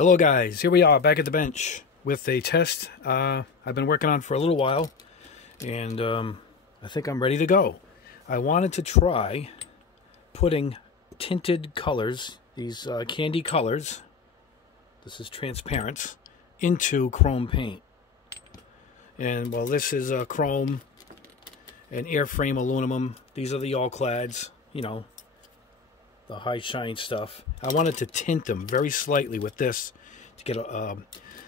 Hello guys, here we are back at the bench with a test I've been working on for a little while, and I think I'm ready to go. I wanted to try putting tinted colors, these candy colors, this is transparent, into chrome paint. And well, this is chrome and airframe aluminum. These are the Alclads, you know, the high shine stuff. I wanted to tint them very slightly with this to get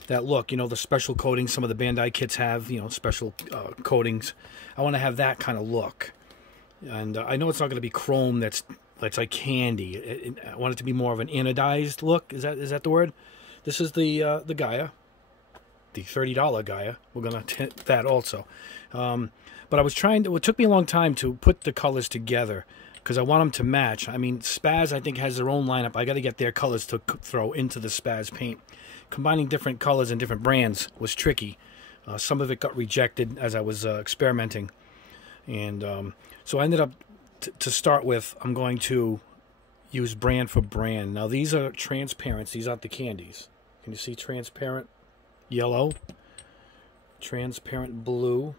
that look, you know, the special coatings some of the Bandai kits have, you know, special coatings. I want to have that kind of look. And I know it's not going to be chrome that's like candy. I want it to be more of an anodized look. Is that the word? This is the Gaia, the $30 Gaia. We're going to tint that also. But I was trying to, it took me a long time to put the colors together, because I want them to match. I mean, Spaz, I think, has their own lineup. I got to get their colors to throw into the Spaz paint. Combining different colors and different brands was tricky. Some of it got rejected as I was experimenting. And so I ended up, to start with, I'm going to use brand for brand. Now, these are transparents. These aren't the candies. Can you see transparent yellow? Transparent blue.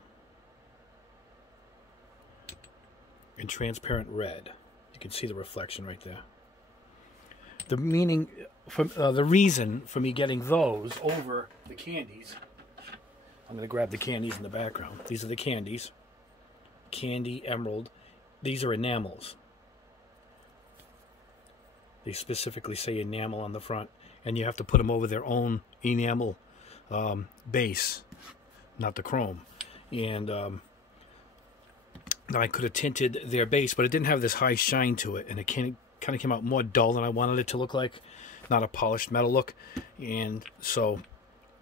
And transparent red. You can see the reflection right there. The meaning, the reason for me getting those over the candies, I'm going to grab the candies in the background. These are the candies. Candy, emerald. These are enamels. They specifically say enamel on the front, and you have to put them over their own enamel base, not the chrome. And I could have tinted their base, but it didn't have this high shine to it, and it kind of came out more dull than I wanted it to look like, not a polished metal look. And so,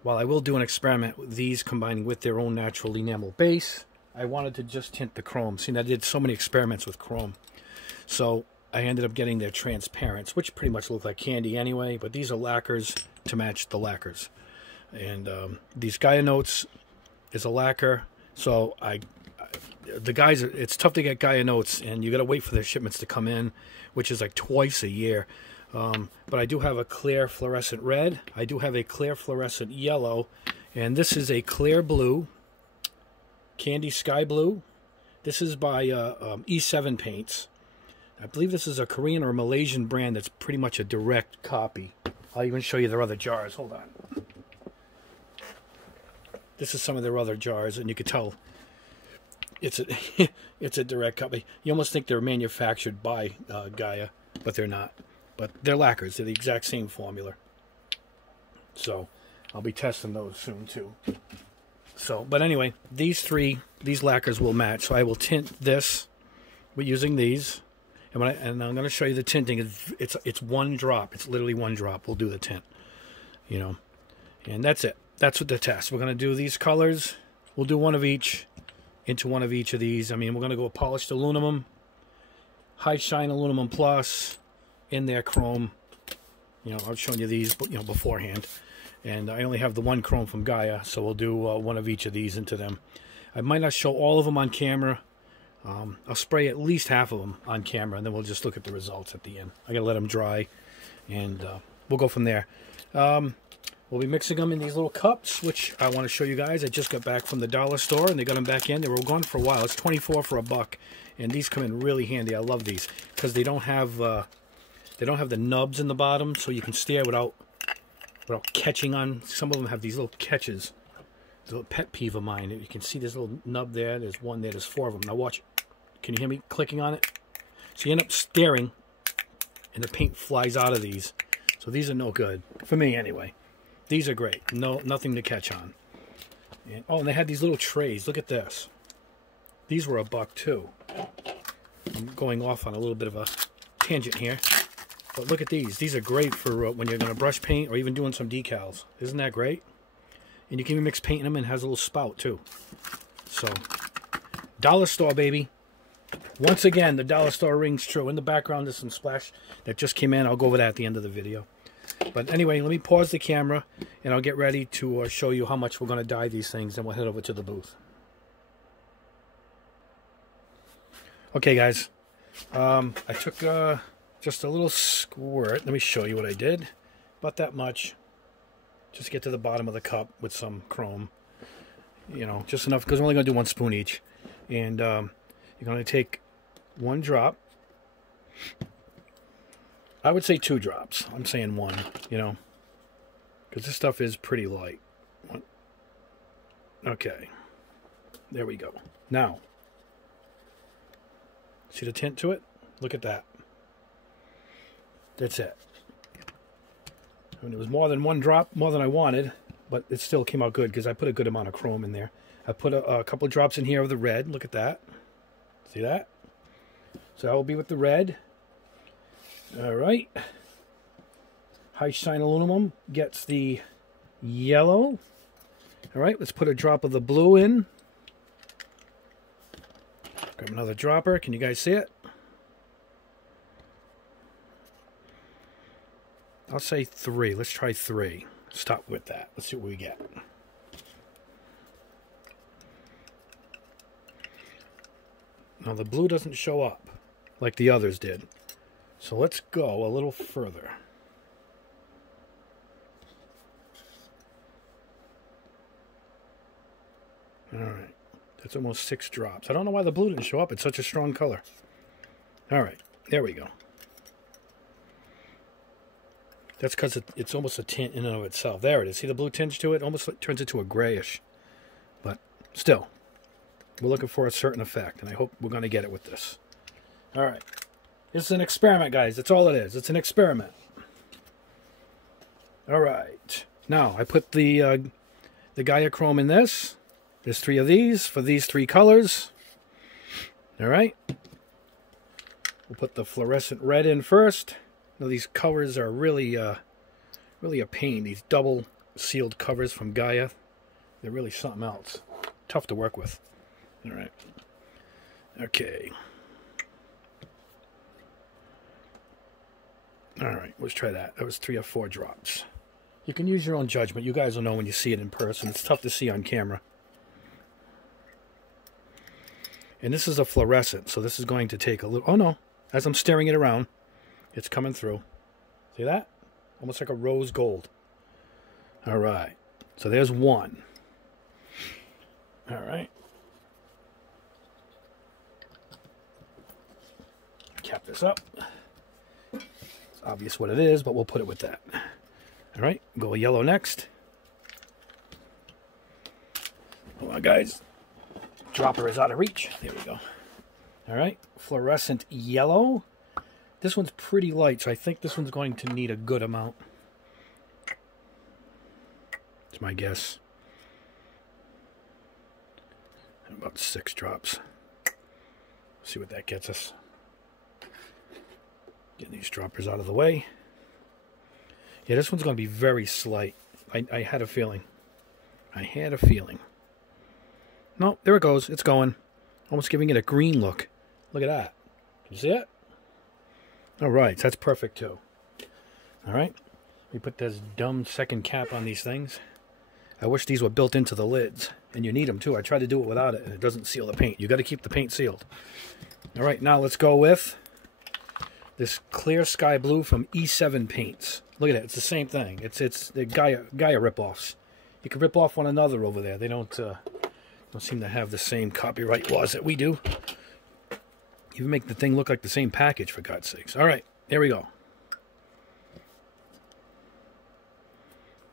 while I will do an experiment with these combining with their own natural enamel base, I wanted to just tint the chrome. See, I did so many experiments with chrome, so I ended up getting their transparents, which pretty much look like candy anyway, but these are lacquers to match the lacquers. And these Gaia Notes is a lacquer, so the guys, it's tough to get Gaia Notes, and you got to wait for their shipments to come in, which is like twice a year. But I do have a clear fluorescent red. I do have a clear fluorescent yellow, and this is a clear blue, candy sky blue. This is by E7 Paints. I believe this is a Korean or Malaysian brand that's pretty much a direct copy. I'll even show you their other jars. Hold on. This is some of their other jars, and you can tell it's a direct copy. You almost think they're manufactured by Gaia, but they're not. But they're lacquers. They're the exact same formula. So I'll be testing those soon too. So, but anyway, these lacquers will match. So I will tint this with using these, and I'm going to show you the tinting. It's one drop. It's literally one drop. We'll do the tint, you know, and that's it. That's what the test. We're going to do these colors. We'll do one of each. Into one of each of these. I mean, we're going to go polished aluminum, high shine aluminum plus, in there chrome. You know, I've shown you these, you know, beforehand. And I only have the one chrome from Gaia, so we'll do one of each of these into them. I might not show all of them on camera. I'll spray at least half of them on camera, and then we'll just look at the results at the end. I got to let them dry, and we'll go from there. We'll be mixing them in these little cups, which I want to show you guys. I just got back from the dollar store, and they got them back in. They were gone for a while. It's $24 for a buck, and these come in really handy. I love these because they don't have the nubs in the bottom, so you can stare without catching on. Some of them have these little catches. It's a little pet peeve of mine. You can see this little nub there. There's one there. There's four of them. Now watch. Can you hear me clicking on it? So you end up staring, and the paint flies out of these. So these are no good for me anyway. These are great. Nothing to catch on. And, oh, and they had these little trays. Look at this. These were a buck too. I'm going off on a little bit of a tangent here. But look at these. These are great for when you're going to brush paint or even doing some decals. Isn't that great? And you can even mix paint in them, and it has a little spout too. So, dollar store, baby. Once again, the dollar store rings true. In the background, there's some splash that just came in. I'll go over that at the end of the video. But anyway, let me pause the camera, and I'll get ready to show you how much we're going to dye these things, and we'll head over to the booth. Okay, guys. I took just a little squirt. Let me show you what I did. About that much. Just get to the bottom of the cup with some chrome. You know, just enough, because we're only going to do 1 spoon each. And you're going to take 1 drop. I would say 2 drops. I'm saying 1, you know, because this stuff is pretty light. Okay. There we go. Now, see the tint to it? Look at that. That's it. I mean, it was more than 1 drop, more than I wanted, but it still came out good because I put a good amount of chrome in there. I put a couple drops in here of the red. Look at that. See that? So that will be with the red. All right. High shine aluminum gets the yellow. All right, let's put a drop of the blue in. Grab another dropper. Can you guys see it? I'll say 3. Let's try 3. Stop with that. Let's see what we get. Now the blue doesn't show up like the others did. So let's go a little further. Alright. That's almost 6 drops. I don't know why the blue didn't show up. It's such a strong color. Alright. There we go. That's because it's almost a tint in and of itself. There it is. See the blue tinge to it? Almost turns into a grayish. But still, we're looking for a certain effect, and I hope we're going to get it with this. All right. This is an experiment, guys. That's all it is. It's an experiment. All right. Now, I put the Gaia chrome in this. There's 3 of these for these 3 colors. All right. We'll put the fluorescent red in first. Now, these covers are really a pain. These double sealed covers from Gaia. They're really something else. Tough to work with. All right. Okay. All right, let's try that. That was 3 or 4 drops. You can use your own judgment. You guys will know when you see it in person. It's tough to see on camera. And this is a fluorescent, so this is going to take a little... Oh, no. As I'm stirring it around, it's coming through. See that? Almost like a rose gold. All right. So there's 1. All right. Cap this up. It's obvious what it is, but we'll put it with that. All right. Go yellow next. Hold on, guys. Dropper is out of reach. There we go. All right. Fluorescent yellow. This one's pretty light, so I think this one's going to need a good amount. It's my guess. About 6 drops. See what that gets us. Getting these droppers out of the way. Yeah, this one's going to be very slight. I had a feeling. I had a feeling. No, there it goes. It's going. Almost giving it a green look. Look at that. Can you see it? All right, so that's perfect too. All right, we put this dumb second cap on these things. I wish these were built into the lids, and you need them too. I tried to do it without it, and it doesn't seal the paint. You got to keep the paint sealed. All right, now let's go with this clear sky blue from E7 Paints. Look at it; it's the same thing. It's the Gaia ripoffs. You can rip off one another over there. They don't seem to have the same copyright laws that we do. You make the thing look like the same package, for God's sakes. All right, there we go.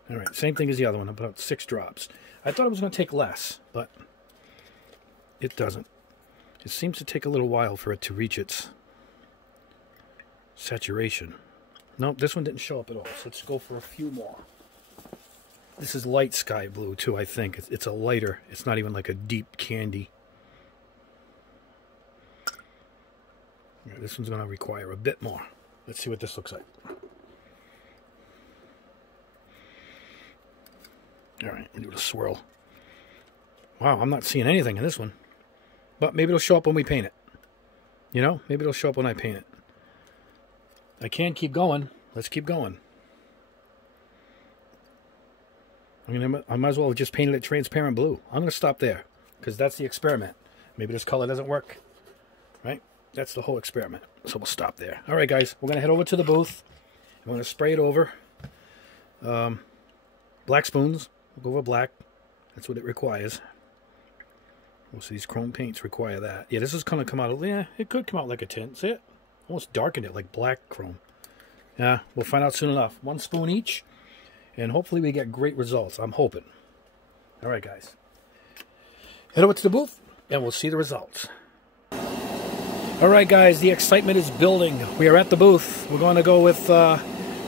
All right, same thing as the other one, about 6 drops. I thought it was going to take less, but it doesn't. It seems to take a little while for it to reach its saturation. Nope, this one didn't show up at all, so let's go for a few more. This is light sky blue, too, I think. It's a lighter. It's not even like a deep candy. Yeah, this one's going to require a bit more. Let's see what this looks like. All right, we'll do a swirl. Wow, I'm not seeing anything in this one. But maybe it'll show up when we paint it. You know, maybe it'll show up when I paint it. I can keep going. Let's keep going. I might as well have just painted it transparent blue. I'm going to stop there because that's the experiment. Maybe this color doesn't work. Right? That's the whole experiment. So we'll stop there. All right, guys. We're going to head over to the booth. I'm going to spray it over. But Black spoons. We'll go over black. That's what it requires. Most of these chrome paints require that. Yeah, this is going to come out. Yeah, it could come out like a tint. See it? Almost darkened it like black chrome. Yeah, we'll find out soon enough. 1 spoon each, and hopefully we get great results. I'm hoping. All right, guys. Head over to the booth, and we'll see the results. All right, guys, the excitement is building. We are at the booth. We're going to go with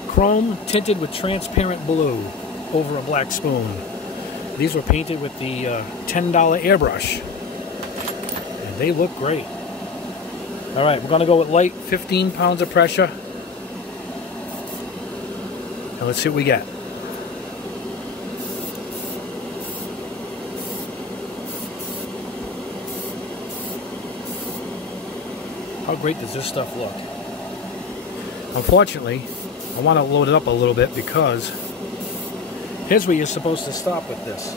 chrome tinted with transparent blue over a black spoon. These were painted with the $10 airbrush, and they look great. All right, we're going to go with light, 15 pounds of pressure. And let's see what we get. How great does this stuff look? Unfortunately, I want to load it up a little bit because here's where you're supposed to stop with this.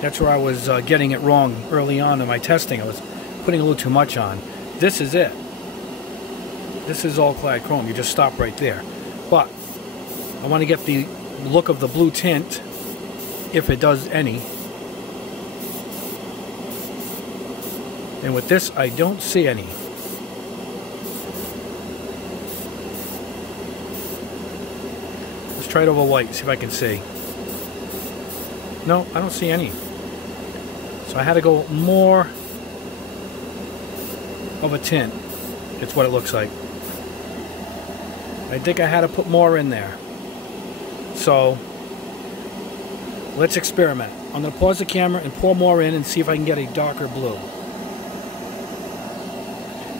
That's where I was getting it wrong early on in my testing. I was putting a little too much on. This is it. This is Alclad chrome. You just stop right there. But I want to get the look of the blue tint, if it does any. And with this, I don't see any. Let's try it over white, see if I can see. No, I don't see any. So I had to go more of a tint. It's what it looks like. I think I had to put more in there. So let's experiment. I'm going to pause the camera and pour more in and see if I can get a darker blue.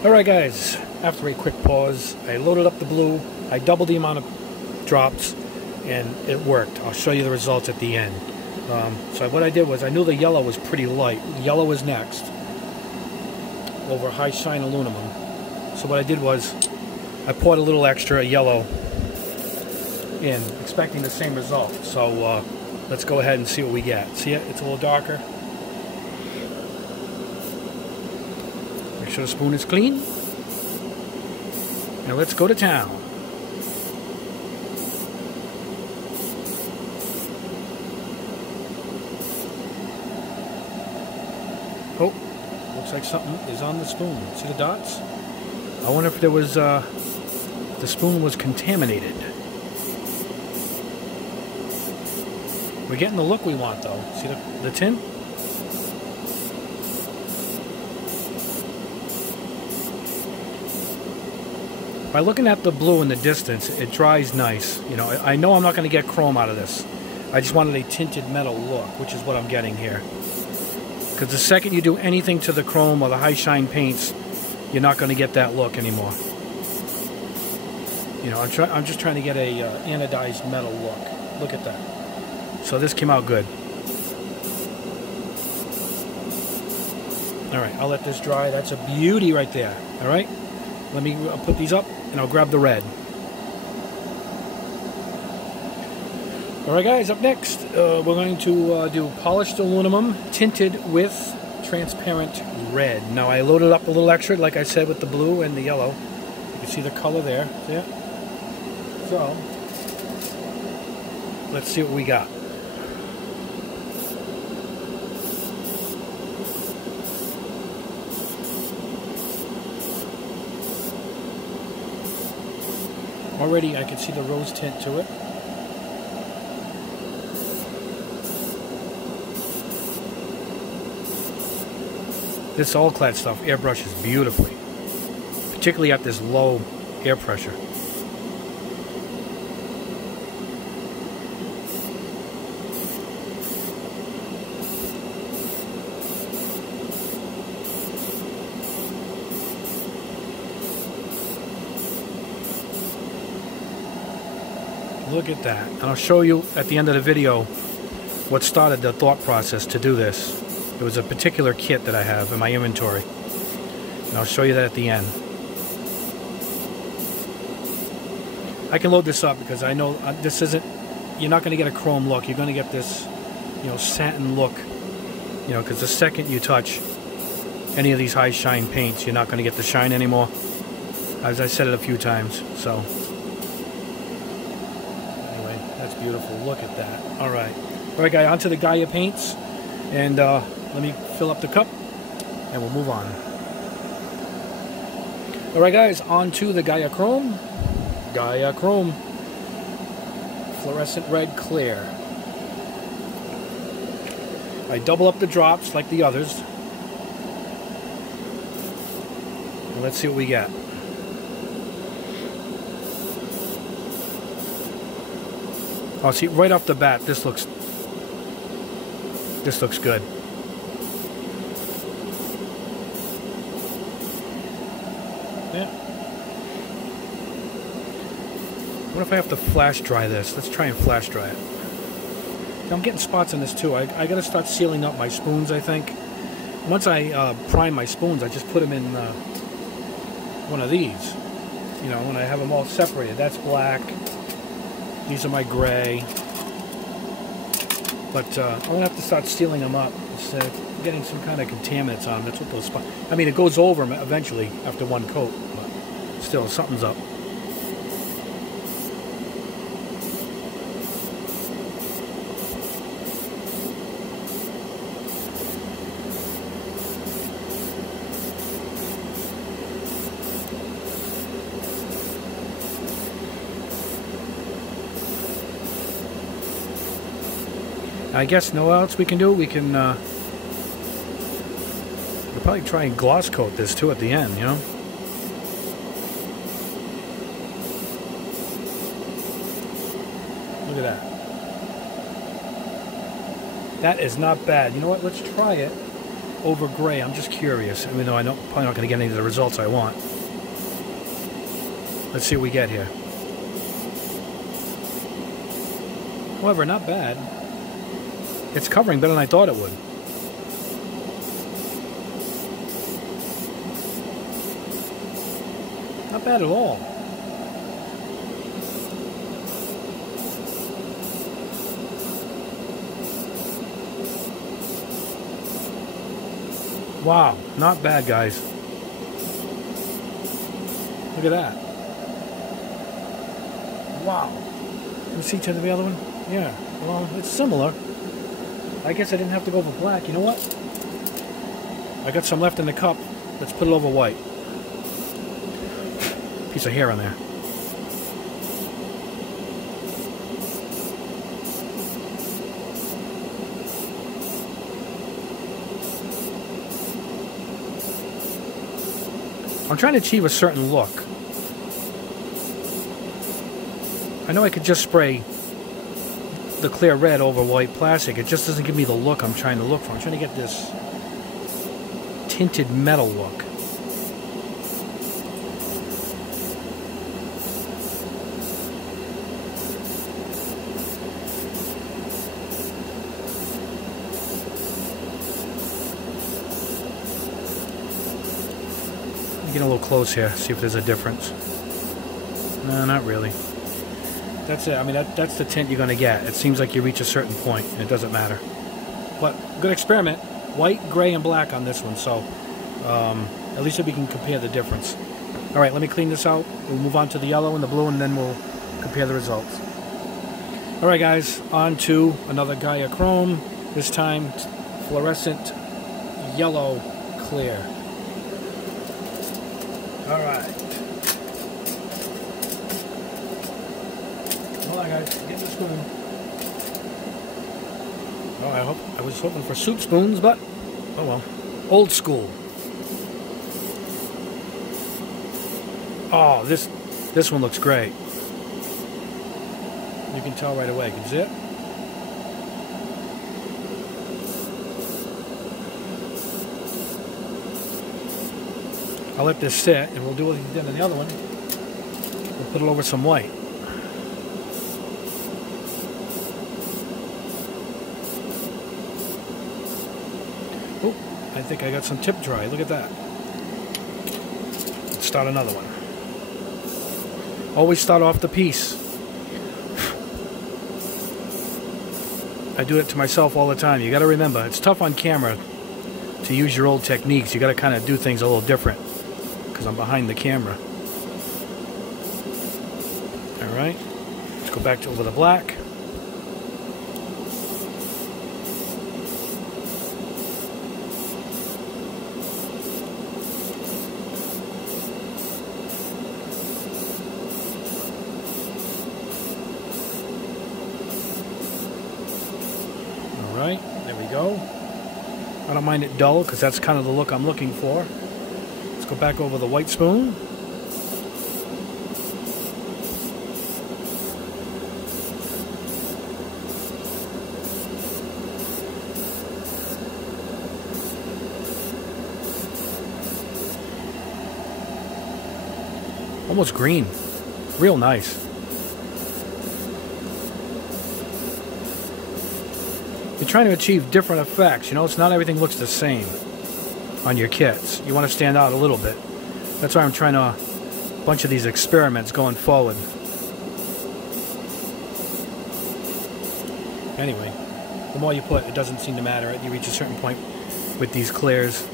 Alright guys, after a quick pause, I loaded up the blue. I doubled the amount of drops and it worked. I'll show you the results at the end. So what I did was, I knew the yellow was pretty light. Yellow was next over high shine aluminum. So what I did was I poured a little extra yellow in, expecting the same result. So let's go ahead and see what we get. See it? It's a little darker. Make sure the spoon is clean. And let's go to town. Oh, looks like something is on the spoon. See the dots? I wonder if there was, the spoon was contaminated. We're getting the look we want though. See the tint? By looking at the blue in the distance, it dries nice. You know, I know I'm not going to get chrome out of this. I just wanted a tinted metal look, which is what I'm getting here. Because the second you do anything to the chrome or the high shine paints, you're not going to get that look anymore. You know, I'm just trying to get a anodized metal look. Look at that. So this came out good. All right, I'll let this dry. That's a beauty right there. All right, let me put these up and I'll grab the red. All right, guys, up next, we're going to do polished aluminum tinted with transparent red. Now, I loaded up a little extra, like I said, with the blue and the yellow. You can see the color there. See it? So, let's see what we got. Already, I can see the rose tint to it. This Alclad stuff airbrushes beautifully, particularly at this low air pressure. Look at that. And I'll show you at the end of the video what started the thought process to do this. It was a particular kit that I have in my inventory. And I'll show you that at the end. I can load this up because I know this isn't, you're not going to get a chrome look. You're going to get this, you know, satin look. You know, because the second you touch any of these high shine paints, you're not going to get the shine anymore. As I said it a few times, so. Anyway, that's beautiful. Look at that. All right. All right, guys, onto the Gaia paints. And let me fill up the cup, and we'll move on. All right, guys, onto the Gaia Chrome. Gaia Chrome. Fluorescent Red Clear. I double up the drops like the others. And let's see what we get. Oh, see, right off the bat, this looks good. Yeah. What if I have to flash dry this? Let's try and flash dry it. I'm getting spots on this too. I got to start sealing up my spoons, I think. Once I prime my spoons, I just put them in one of these. You know, when I have them all separated. That's black. These are my gray. But I'm going to have to start sealing them up. It's getting some kind of contaminants on them. That's what those spots... I mean, it goes over them eventually after one coat. But still, something's up. I guess no else we can do. We can we'll probably try and gloss coat this too at the end, you know. Look at that. That is not bad. You know what? Let's try it over gray. I'm just curious. Even though I know probably not going to get any of the results I want. Let's see what we get here. However, not bad. It's covering better than I thought it would. Not bad at all. Wow, not bad, guys. Look at that. Wow. Can you see to the other one? Yeah, well, it's similar. I guess I didn't have to go for black. You know what? I got some left in the cup. Let's put it over white. Piece of hair on there. I'm trying to achieve a certain look. I know I could just spray the clear red over white plastic. It just doesn't give me the look I'm trying to look for. I'm trying to get this tinted metal look. Get a little close here, see if there's a difference. No, not really. That's it. I mean, that's the tint you're going to get. It seems like you reach a certain point, and it doesn't matter. But good experiment. White, gray, and black on this one. So at least if we can compare the difference. All right, let me clean this out. We'll move on to the yellow and the blue, and then we'll compare the results. All right, guys, on to another Gaia Chrome. This time, Fluorescent Yellow Clear. All right. Hold on, guys. Get the spoon. Oh, I was hoping for soup spoons, but oh well. Old school. Oh, this one looks great. You can tell right away. Can you see it? I'll let this sit, and we'll do what we did on the other one. We'll put it over some white. Oh, I think I got some tip dry. Look at that. Let's start another one. Always start off the piece. I do it to myself all the time. You got to remember, it's tough on camera to use your old techniques. You got to kind of do things a little different. Because I'm behind the camera. Alright, let's go back to over the black. I don't mind it dull because that's kind of the look I'm looking for. Let's go back over the white spoon. Almost green. Real nice. You're trying to achieve different effects. You know, it's not everything looks the same on your kits. You want to stand out a little bit. That's why I'm trying a bunch of these experiments going forward. Anyway, the more you put, it doesn't seem to matter. You reach a certain point with these clears.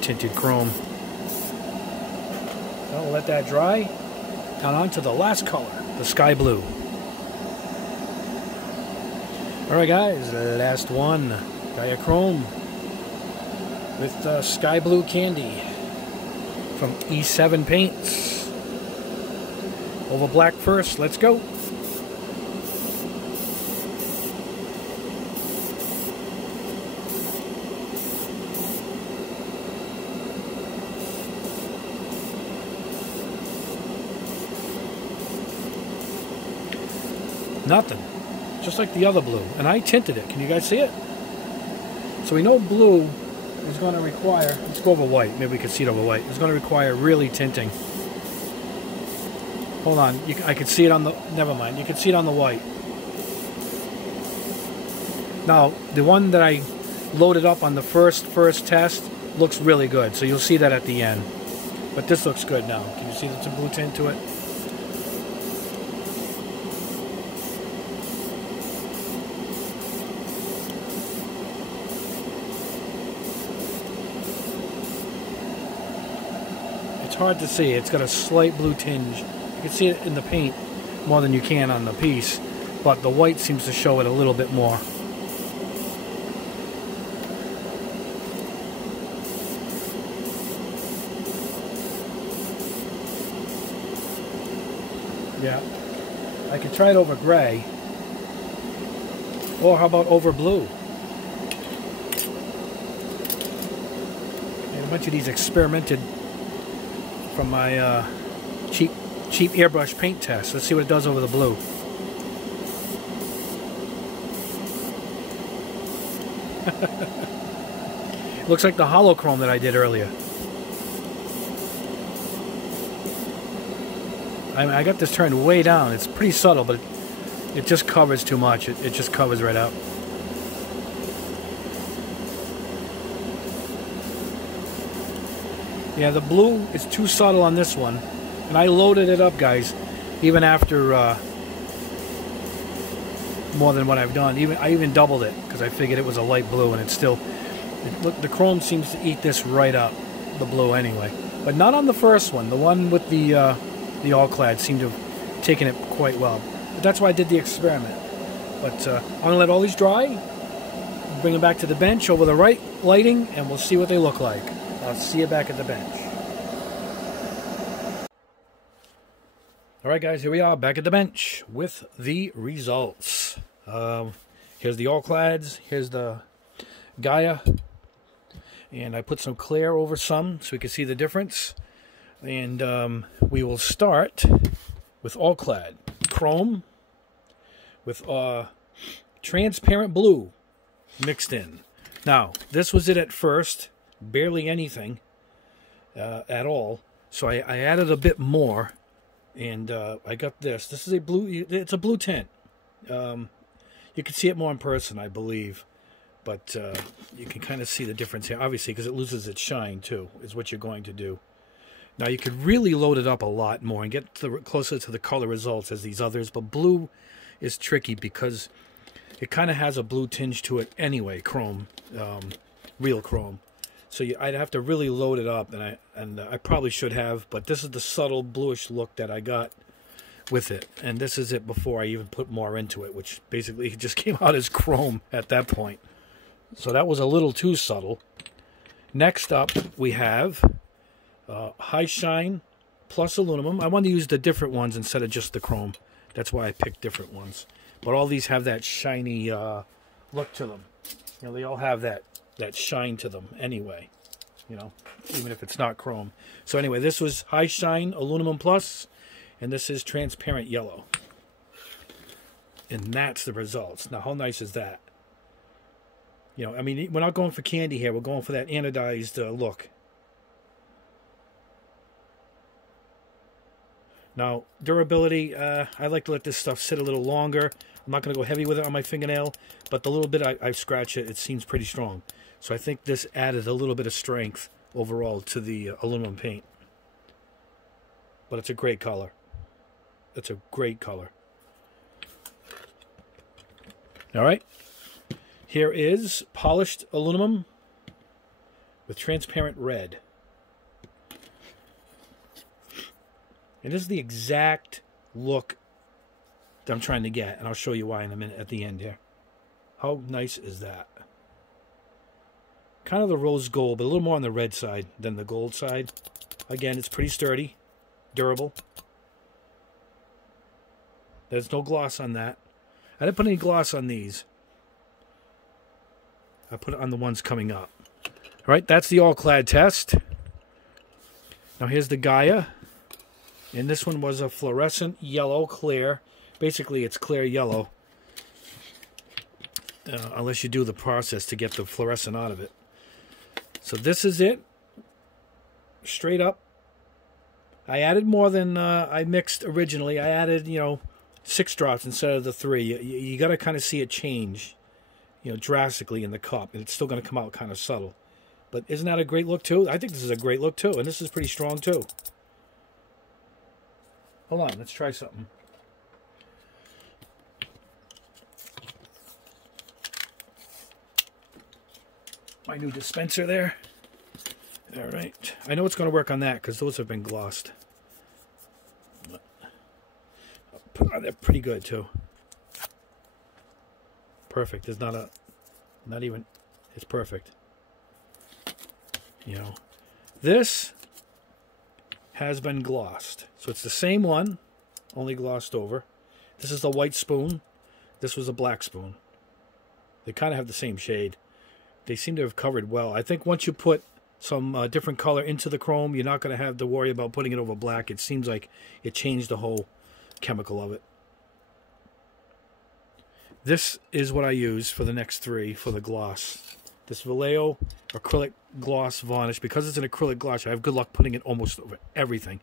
Tinted chrome. So we'll let that dry. Down on to the last color, the sky blue. Alright guys, last one. Gaia Chrome with sky blue candy from E7 Paints. Over black first, let's go. Nothing. Just like the other blue. And I tinted it. Can you guys see it? So we know blue is going to require... Let's go over white. Maybe we can see it over white. It's going to require really tinting. Hold on. I can see it on the... Never mind. You can see it on the white. Now, the one that I loaded up on the first test looks really good. So you'll see that at the end. But this looks good now. Can you see there's a blue tint to it? Hard to see. It's got a slight blue tinge. You can see it in the paint more than you can on the piece, but the white seems to show it a little bit more. Yeah. I could try it over gray. Or how about over blue? And a bunch of these experimented from my cheap airbrush paint test. Let's see what it does over the blue. Looks like the holochrome that I did earlier. I got this turned way down. It's pretty subtle, but it just covers too much. It just covers right out. Yeah, the blue is too subtle on this one. And I loaded it up, guys, even after more than what I've done. I even doubled it, because I figured it was a light blue, and it's still... Look, the chrome seems to eat this right up, the blue anyway. But not on the first one. The one with the Alclad seemed to have taken it quite well. But that's why I did the experiment. But I'm going to let all these dry, bring them back to the bench over the right lighting, and we'll see what they look like. I'll see you back at the bench. Alright guys, here we are back at the bench with the results. Here's the Alclads, here's the Gaia, and I put some clear over some so we can see the difference. And we will start with Alclad Chrome with transparent blue mixed in. Now, this was it at first. Barely anything at all, so I added a bit more, and I got this. This is a blue. It's a blue tint. You can see it more in person, I believe, but you can kind of see the difference here, obviously, because it loses its shine too. Is what you're going to do. Now you could really load it up a lot more and get closer to the color results as these others, but blue is tricky because it kind of has a blue tinge to it anyway. Chrome, real chrome. So I'd have to really load it up, and I probably should have, but this is the subtle bluish look that I got with it. And this is it before I even put more into it, which basically just came out as chrome at that point. So that was a little too subtle. Next up, we have High Shine plus Aluminum. I wanted to use the different ones instead of just the chrome. That's why I picked different ones. But all these have that shiny look to them. You know, they all have that shine to them anyway, you know, even if it's not chrome. So anyway, this was High Shine Aluminum Plus, and this is Transparent Yellow. And that's the results. Now, how nice is that? You know, I mean, we're not going for candy here. We're going for that anodized look. Now, durability, I like to let this stuff sit a little longer. I'm not going to go heavy with it on my fingernail, but the little bit I scratch it, it seems pretty strong. So I think this added a little bit of strength overall to the aluminum paint. But it's a great color. It's a great color. All right. Here is polished aluminum with transparent red. And this is the exact look that I'm trying to get, and I'll show you why in a minute at the end here. How nice is that? Kind of the rose gold, but a little more on the red side than the gold side. Again, it's pretty sturdy, durable. There's no gloss on that. I didn't put any gloss on these. I put it on the ones coming up. All right, that's the Alclad test. Now here's the Gaia. And this one was a fluorescent yellow clear. Basically, it's clear yellow. Unless you do the process to get the fluorescent out of it. So this is it. Straight up. I added more than I mixed originally. I added, you know, 6 drops instead of the 3. You got to kind of see it change, you know, drastically in the cup. And it's still going to come out kind of subtle. But isn't that a great look, too? I think this is a great look, too. And this is pretty strong, too. Hold on, let's try something. My new dispenser there. All right. I know it's going to work on that because those have been glossed. They're pretty good, too. Perfect. There's not even, it's perfect. You know, this has been glossed. So it's the same one, only glossed over. This is the white spoon. This was a black spoon. They kind of have the same shade. They seem to have covered well. I think once you put some different color into the chrome, you're not going to have to worry about putting it over black. It seems like it changed the whole chemical of it. This is what I use for the next 3 for the gloss. This Vallejo acrylic gloss varnish. Because it's an acrylic gloss, I have good luck putting it almost over everything.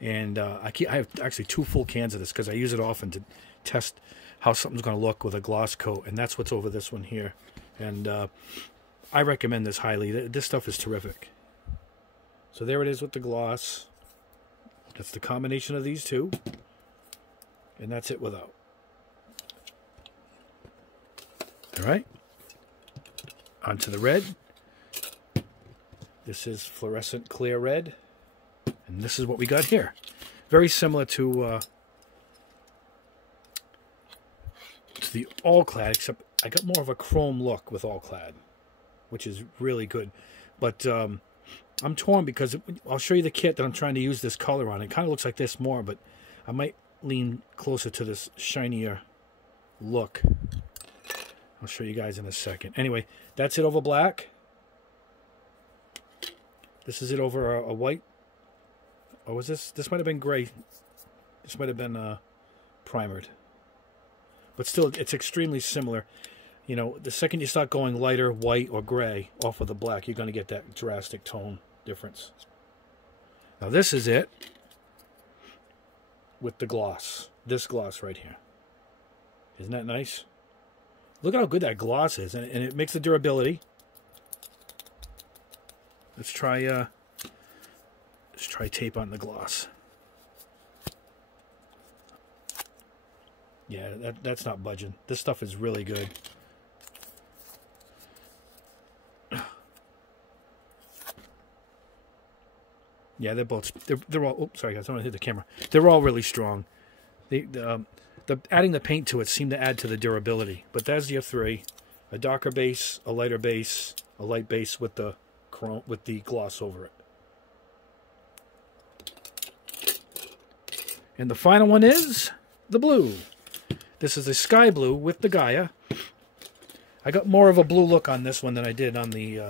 And I have actually 2 full cans of this because I use it often to test how something's going to look with a gloss coat. And that's what's over this one here. And I recommend this highly. This stuff is terrific. So there it is with the gloss. That's the combination of these 2. And that's it without. All right. Onto the red. This is fluorescent clear red. And this is what we got here. Very similar to the Alclad, except I got more of a chrome look with Alclad, which is really good. But I'm torn because I'll show you the kit that I'm trying to use this color on. It kind of looks like this more, but I might lean closer to this shinier look. I'll show you guys in a second. Anyway, that's it over black. This is it over a white. Or was this? This might have been gray. This might have been primered. But still, it's extremely similar. You know, the second you start going lighter, white, or gray off of the black, you're going to get that drastic tone difference. Now this is it with the gloss. This gloss right here. Isn't that nice? Look at how good that gloss is, and it makes the durability. Let's try tape on the gloss. Yeah, that's not budging. This stuff is really good. Yeah, they're all. Oops, sorry guys, I don't want to hit the camera. They're all really strong. Adding the paint to it seemed to add to the durability. But there's your 3: a darker base, a lighter base, a light base with the gloss over it. And the final one is the blue. This is a sky blue with the Gaia. I got more of a blue look on this one than I did on the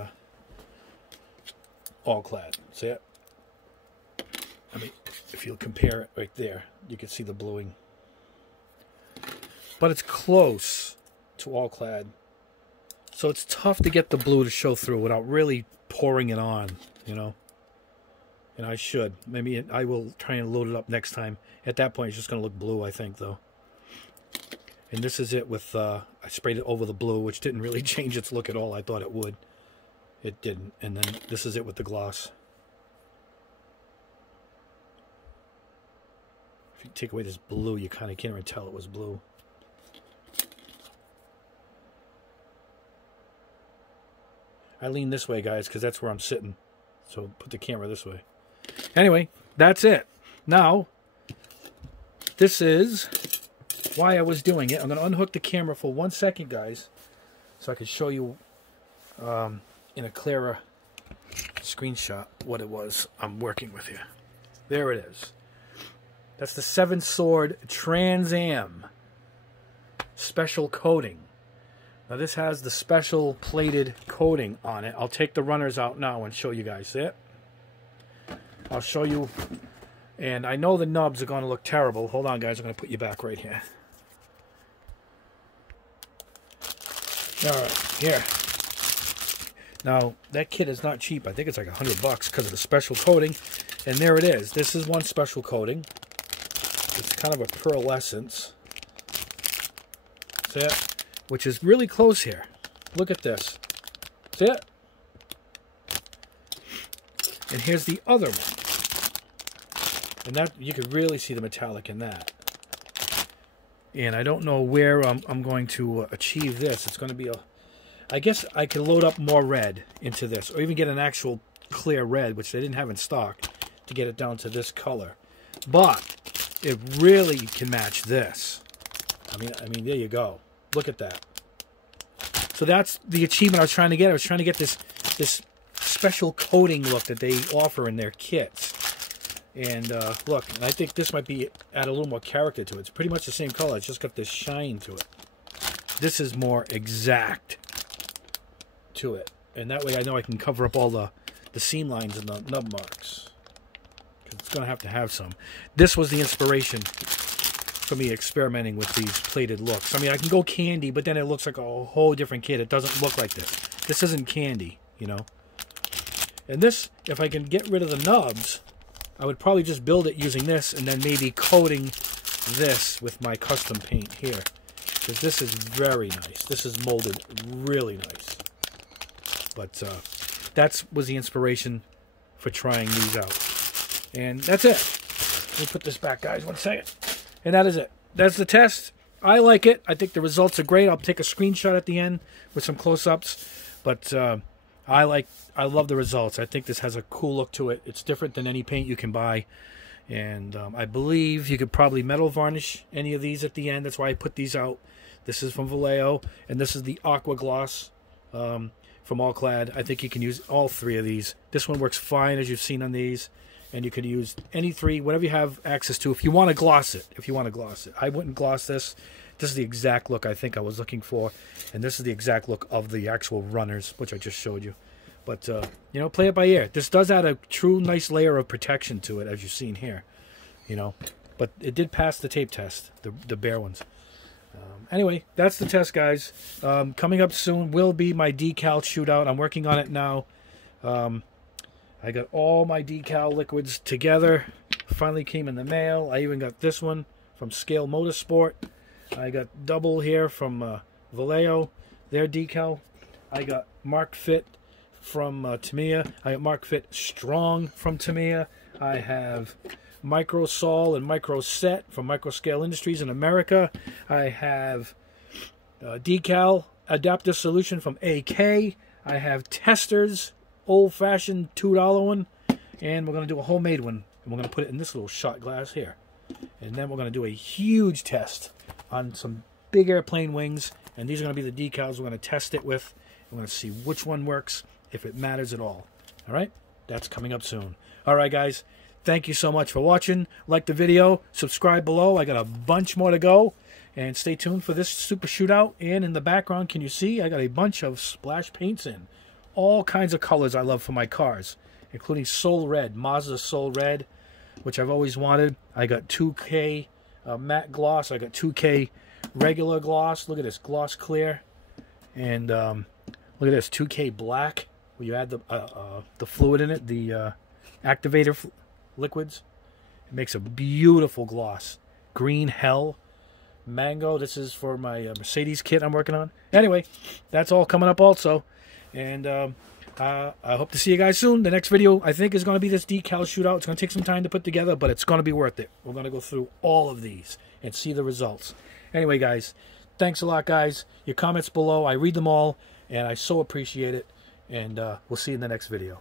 Alclad. See it? I mean, if you compare it right there, you can see the bluing. But it's close to Alclad. So it's tough to get the blue to show through without really pouring it on, you know. And I should. Maybe I will try and load it up next time. At that point, it's just going to look blue, I think, though. And this is it with, I sprayed it over the blue, which didn't really change its look at all. I thought it would. It didn't. And then this is it with the gloss. If you take away this blue, you kind of can't even tell it was blue. I lean this way, guys, because that's where I'm sitting. So put the camera this way. Anyway, that's it. Now, this is why I was doing it. I'm going to unhook the camera for 1 second, guys, so I can show you in a clearer screenshot what it was I'm working with here. There it is. That's the 7 Sword Trans Am special coating. Now this has the special plated coating on it. I'll take the runners out now and show you guys. See it? I'll show you. And I know the nubs are going to look terrible. Hold on, guys. I'm going to put you back right here. All right, here. Now, that kit is not cheap. I think it's like $100 because of the special coating. And there it is. This is one special coating. It's kind of a pearlescence. See it? Which is really close here. Look at this. See it? And here's the other one. And that, you could really see the metallic in that. And I don't know where I'm going to achieve this. It's going to be a... I guess I could load up more red into this. Or even get an actual clear red, which they didn't have in stock, to get it down to this color. But it really can match this. I mean, there you go. Look at that. So that's the achievement I was trying to get. I was trying to get this special coating look that they offer in their kits. And look, and I think this might be add a little more character to it. It's pretty much the same color. It's just got this shine to it. This is more exact to it. And that way I know I can cover up all the seam lines and the nub marks. It's going to have some. This was the inspiration for me experimenting with these plated looks. I mean, I can go candy, but then it looks like a whole different kit. It doesn't look like this. This isn't candy, you know. And this, if I can get rid of the nubs, I would probably just build it using this and then maybe coating this with my custom paint here. Because this is very nice. This is molded really nice. But that was the inspiration for trying these out. And that's it. Let me put this back, guys. 1 second. And that is it. That's the test. I like it. I think the results are great. I'll take a screenshot at the end with some close-ups. But I love the results. I think this has a cool look to it. It's different than any paint you can buy. And I believe you could probably metal varnish any of these at the end. That's why I put these out. This is from Vallejo. And this is the Aqua Gloss from Alclad. I think you can use all 3 of these. This one works fine, as you've seen on these. And you could use any 3, whatever you have access to, if you want to gloss it. I wouldn't gloss this. This is the exact look I think I was looking for. And this is the exact look of the actual runners, which I just showed you. But, you know, play it by ear. This does add a true nice layer of protection to it, as you've seen here. You know, but it did pass the tape test, the bare ones. Anyway, that's the test, guys. Coming up soon will be my Decal Shootout. I'm working on it now. I got all my decal liquids together. Finally came in the mail. I even got this one from Scale Motorsport. I got double here from Vallejo, their decal. I got Mark Fit from Tamiya. I got Mark Fit Strong from Tamiya. I have Micro Sol and Micro Set from Microscale Industries in America. I have Decal Adaptive Solution from AK. I have Testers old-fashioned $2 one, and we're going to do a homemade one, and we're going to put it in this little shot glass here. And then we're going to do a huge test on some big airplane wings, and these are going to be the decals we're going to test it with. We're going to see which one works, if it matters at all. All right? That's coming up soon. All right, guys. Thank you so much for watching. Like the video. Subscribe below. I got a bunch more to go. And stay tuned for this super shootout. And in the background, can you see? I got a bunch of splash paints in. All kinds of colors I love for my cars, including Soul Red, Mazda Soul Red, which I've always wanted. I got 2K matte gloss. I got 2K regular gloss. Look at this, gloss clear. And look at this, 2K black, where you add the fluid in it, the activator liquids. It makes a beautiful gloss. Green Hell. Mango. This is for my Mercedes kit I'm working on. Anyway, that's all coming up also. And I hope to see you guys soon. The next video, I think, is going to be this decal shootout. It's going to take some time to put together, but it's going to be worth it. We're going to go through all of these and see the results. Anyway, guys, thanks a lot, guys. Your comments below, I read them all, and I so appreciate it. And we'll see you in the next video.